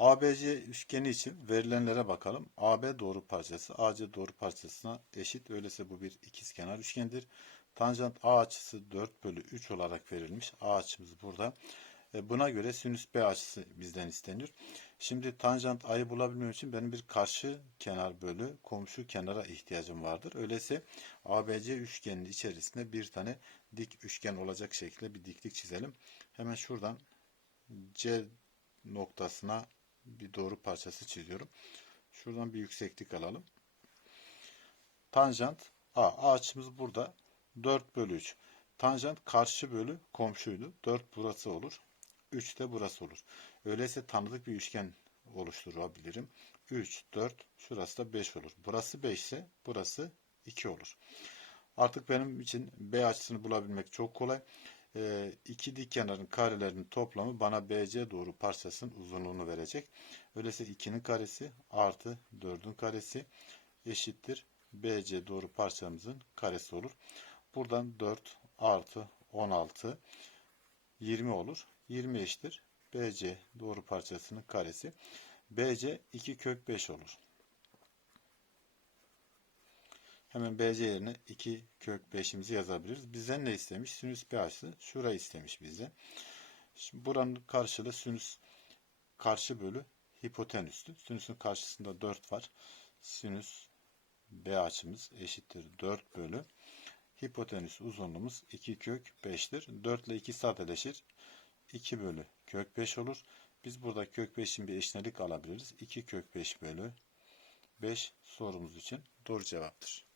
ABC üçgeni için verilenlere bakalım. AB doğru parçası AC doğru parçasına eşit. Öyleyse bu bir ikizkenar üçgendir. Tanjant A açısı 4 bölü 3 olarak verilmiş. A açımız burada. E, Buna göre sinüs B açısı bizden isteniyor. Şimdi tanjant A'yı bulabilmem için benim bir karşı kenar bölü komşu kenara ihtiyacım vardır. Öyleyse ABC üçgeninin içerisinde bir tane dik üçgen olacak şekilde bir diklik çizelim. Hemen şuradan C noktasına bir doğru parçası çiziyorum. Şuradan bir yükseklik alalım. Tanjant A. A açımız burada. 4 bölü 3. Tanjant karşı bölü komşuydu. 4 burası olur. 3 de burası olur. Öyleyse tanıdık bir üçgen oluşturabilirim. 3, 4, şurası da 5 olur. Burası 5 ise burası 2 olur. Artık benim için B açısını bulabilmek çok kolay. Ee, iki dik kenarın karelerinin toplamı bana BC doğru parçasının uzunluğunu verecek. Öyleyse 2'nin karesi artı 4'ün karesi eşittir. BC doğru parçamızın karesi olur. Buradan 4 artı 16 20 olur. 20 eşittir. BC doğru parçasının karesi. BC 2 kök 5 olur. Hemen BC yerine 2 kök 5'imizi yazabiliriz. Bizden ne istemiş? Sinüs açısı. Şurayı istemiş bize. Şimdi buranın karşılığı sinüs karşı bölü hipotenüstü. Sinüsün karşısında 4 var. Sinüs B açımız eşittir 4 bölü. Hipotenüs uzunluğumuz 2 kök 5'tir. 4 ile 2 sadeleşir. 2 bölü kök 5 olur. Biz burada kök 5'in bir eşlenik alabiliriz. 2 kök 5 bölü 5 sorumuz için doğru cevaptır.